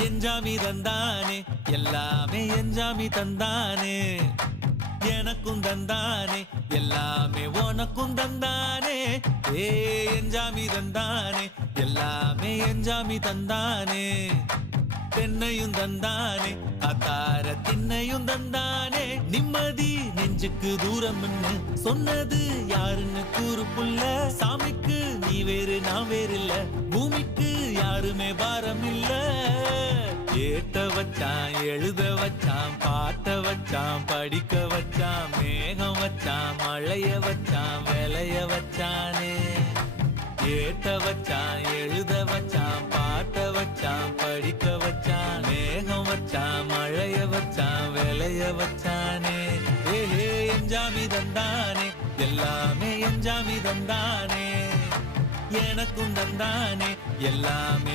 எஞ்சாமி தந்தானே எல்லாமே எஞ்சாமி தந்தானே எனக்கும் தந்தானே எல்லாமே உனக்கும் தந்தானே ஏ எஞ்சாமி தந்தானே எல்லாமே எஞ்சாமி தந்தானே தென்னையும் தந்தானே அத்தார திண்ணையும் தந்தானே நிம்மதி நெஞ்சுக்கு தூரம்னு சொன்னது யாருன்னு கூறு புள்ள சாமிக்கு நீ வேறு நான் வேறு இல்ல பூமிக்கு யாருமே பாரம் இல்ல ஏட்ட வச்சான் எழுத வச்சான் பாட்ட வச்சான் படிக்க வச்சான் மேகம் வச்சான் மழைய வச்சான் விளைய வச்சானே ஏட்ட வச்சான் எழுத வச்சான் பாட்ட வச்சான் படிக்க வச்சான் மேகம் வச்சான் மழைய வச்சான் விளைய வச்சானே ஏஹே எஞ்சாமி தந்தானே எல்லாமே எஞ்சாமி தந்தானே எனக்கும் தந்தானே எல்லாமே